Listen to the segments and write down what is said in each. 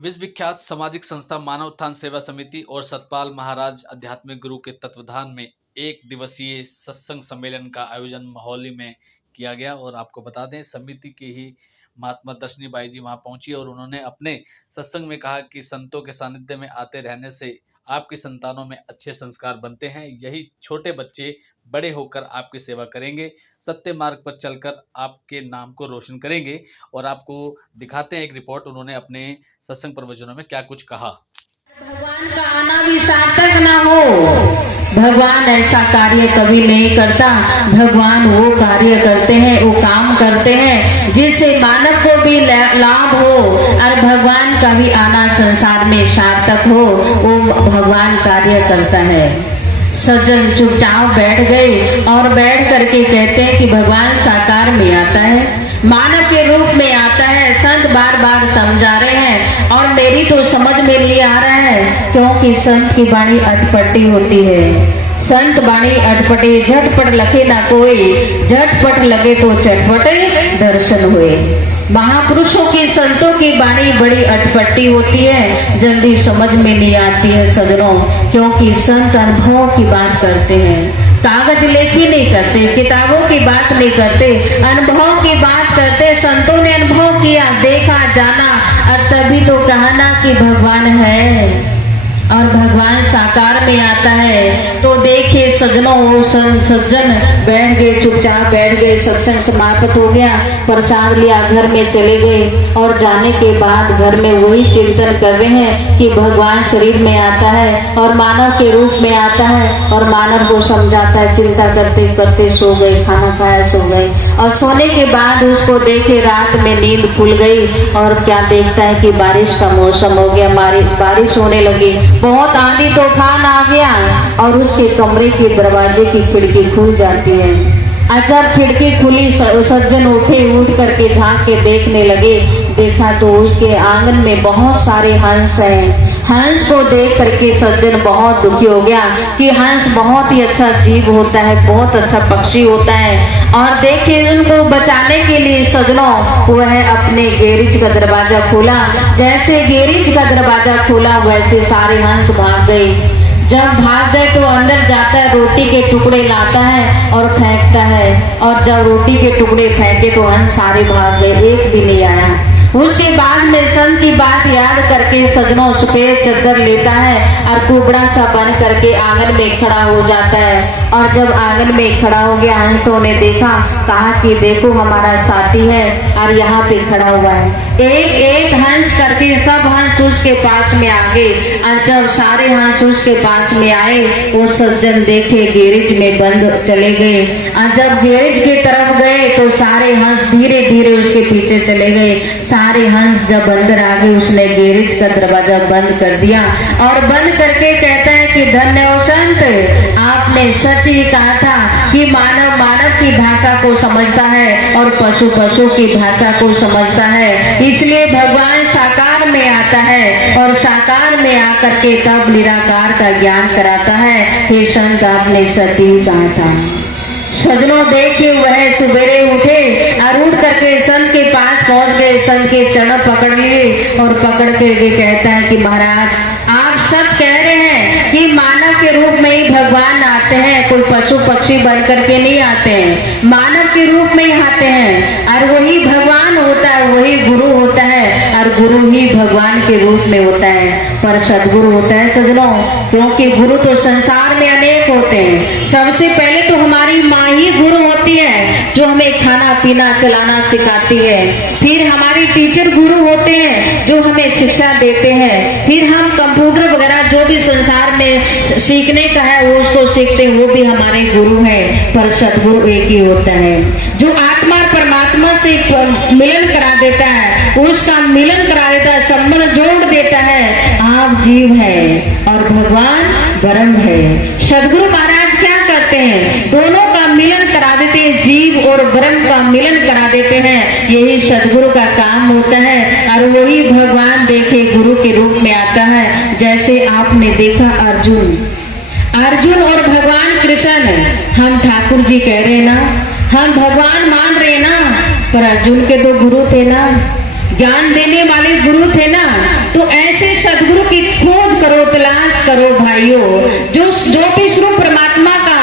विश्व विख्यात सामाजिक संस्था मानव उत्थान सेवा समिति और सतपाल महाराज आध्यात्मिक गुरु के तत्वाधान में एक दिवसीय सत्संग सम्मेलन का आयोजन मोहाली में किया गया। और आपको बता दें, समिति की ही महात्मा दर्शनी बाई जी वहां पहुंची और उन्होंने अपने सत्संग में कहा कि संतों के सानिध्य में आते रहने से आपकी संतानों में अच्छे संस्कार बनते हैं। यही छोटे बच्चे बड़े होकर आपकी सेवा करेंगे, सत्य मार्ग पर चलकर आपके नाम को रोशन करेंगे। और आपको दिखाते हैं एक रिपोर्ट, उन्होंने अपने सत्संग प्रवचनों में क्या कुछ कहा। भगवान का आना भी सार्थक ना हो, भगवान ऐसा कार्य कभी नहीं करता। भगवान वो कार्य करते हैं, वो काम करते हैं जिससे मानव को भी लाभ हो और भगवान का भी आना संसार में सार्थक हो, वो भगवान कार्य करता है। सज्जन चुपचाप बैठ गए और बैठ करके कहते हैं कि भगवान साकार में आता है, मानव के रूप में आता है। संत बार बार समझा रहे हैं और मेरी तो समझ में नहीं आ रहा है, क्योंकि संत की वाणी अटपटी होती है। संत वाणी अटपटे, झटपट लगे ना कोई, झटपट लगे तो चटपटे दर्शन हुए। महापुरुषों की, संतों की वाणी बड़ी अटपटी होती है, जल्दी समझ में नहीं आती है सज्जनों, क्योंकि संत अनुभव की बात करते हैं। कागज लेखी नहीं करते, किताबों की बात नहीं करते, अनुभव की बात करते। संतों ने अनुभव किया, देखा, जाना और तभी तो कहा ना कि भगवान है और भगवान साकार में आता है। तो देखिए सज्जनों, वो सज्जन बैठ गए, चुपचाप बैठ गए। सत्संग समाप्त हो गया, प्रसाद लिया, घर में चले गए और जाने के बाद घर में वही चिंतन कर रहे हैं कि भगवान शरीर में आता है और मानव के रूप में आता है और मानव को समझाता है। चिंता करते करते सो गए, खाना खाया, सो गए और सोने के बाद उसको देखे रात में नींद खुल गई और क्या देखता है कि बारिश का मौसम हो गया, बारिश होने लगी, बहुत आंधी तूफान आ गया और उसके कमरे के दरवाजे की खिड़की खुल जाती है। जब खिड़की खुली, सज्जन उठे, उठ करके झांक के देखने लगे। देखा तो उसके आंगन में बहुत सारे हंस हैं। हंस को देख करके सज्जन बहुत दुखी हो गया कि हंस बहुत ही अच्छा जीव होता है, बहुत अच्छा पक्षी होता है। और देखिए उनको बचाने के लिए सज्जनों वह अपने गैरेज का दरवाजा खोला। जैसे गैरेज का दरवाजा खोला वैसे सारे हंस भाग गए। जब भाग गए तो अंदर जाता है, रोटी के टुकड़े लाता है और फेंकता है। और जब रोटी के टुकड़े फेंके तो हंस सारे भाग गए, एक भी नहीं आया। उसके बाद में संत की बात याद करके सज्जनों सफेद चादर लेता है और कुबड़ा सा बन करके आंगन में खड़ा हो जाता है। और जब आंगन में खड़ा हो गया, हंसों ने देखा, कहा कि देखो हमारा साथी है और यहाँ पे खड़ा हुआ है। एक एक हंस करके सब हंस उसके पास में आ गए और जब सारे हंस उसके पास में आए, वो सज्जन देखे गैरेज में बंद चले गए। और जब गैरेज की तरफ गए तो सारे हंस धीरे धीरे उसके पीछे चले गए। सारे हंस जब अंदर आ गए, उसने गैरेज का दरवाजा बंद कर दिया और बंद करके कहता है कि धन्य हो संत, आपने सच ही कहा था कि मानव मानव की भाषा को समझता है और पशु पशु की भाषा को समझता है। इसलिए भगवान साकार में आता है और साकार में आकर के तब निराकार का ज्ञान कराता है। हे संत, आपने सच ही कहा था। सज्जनों देखिए, वह सवेरे उठे और उठ करके संत के पास पहुंच गए, संत के चरण पकड़ लिए और पकड़ करके कहता है कि महाराज, आप सब कह रहे हैं कि मानव के रूप में ही भगवान आते हैं, कोई पशु पक्षी बन करके नहीं आते हैं, मानव के रूप में ही आते हैं और वही भगवान होता है, वही गुरु होता है और गुरु ही भगवान के रूप में होता है। पर सदगुरु होता है सज्जनों, क्योंकि गुरु तो संसार में अनेक होते हैं। सबसे पहले तो हमारी माँ ही गुरु होती है जो हमें खाना पीना चलाना सिखाती है। फिर हमारी टीचर गुरु होते हैं जो हमें शिक्षा देते हैं। फिर हम कंप्यूटर वगैरह जो भी संसार में सीखने का है वो उसको सीखते हैं, वो भी हमारे गुरु हैं। पर सदगुरु एक ही होता है जो आत्मा परमात्मा से मिलन करा देता है, उसका मिलन करा देता है, संबंध जोड़ देता है। आप जीव है और भगवान ब्रह्म है। सदगुरु महाराज क्या करते हैं? दोनों का मिलन करा देते हैं, जीव और ब्रह्म का मिलन करा देते हैं। यही सदगुरु का काम होता है और वही भगवान देखे गुरु के रूप में आता है। जैसे आपने देखा अर्जुन और भगवान कृष्ण, हम ठाकुर जी कह रहे ना, हम भगवान मान रहे ना, पर अर्जुन के तो गुरु थे ना, ज्ञान देने वाले गुरु थे ना। तो तो ऐसे सदगुरु की खोज करो, तलाश करो भाइयों, जो ज्योतिष रूप परमात्मा का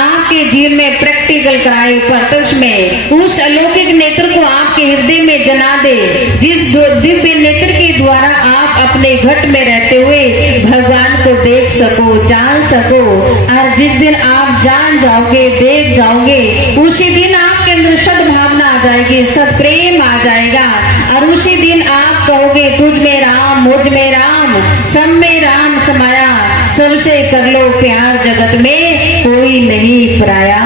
आपके जीवन में प्रैक्टिकल कराए, प्रत्यक्ष में उस अलौकिक नेत्र को आपके हृदय में जना दे, जिस दिव्य नेत्र के द्वारा आप अपने घट में रहते हुए भगवान को देख सको, जान सको। और जिस दिन आप जान जाओगे, देख जाओगे, उसी दिन आपके अंदर सद्भावना आ जाएगी, सत्प्रेम आ जाएगा, और उसी दिन आप कहोगे तुझ में राम, मुझ में राम, सब में राम समाया, सबसे कर लो प्यार, जगत में कोई नहीं पराया।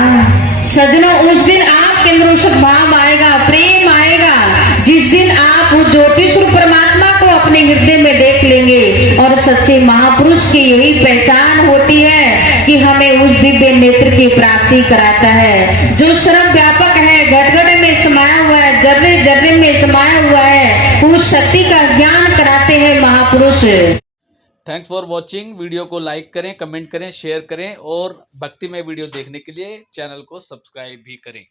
सजनों, उस दिन आपके अंदर सद्भाव आएगा, प्रेम आएगा, जिस दिन आप उस ज्योतिष रूप परमात्मा को अपने हृदय में देख लेंगे। और सच्चे महापुरुष की यही पहचान होती है कि हमें उस दिव्य नेत्र की प्राप्ति कराता है, जो सर्व व्यापक है, घट घट में समाया हुआ है, जर्रे जर्रे में समाया हुआ है, उस शक्ति का ज्ञान कराते हैं महापुरुष। Thanks for watching. वीडियो को लाइक करें, कमेंट करें, शेयर करें और भक्तिमय वीडियो देखने के लिए चैनल को सब्सक्राइब भी करें।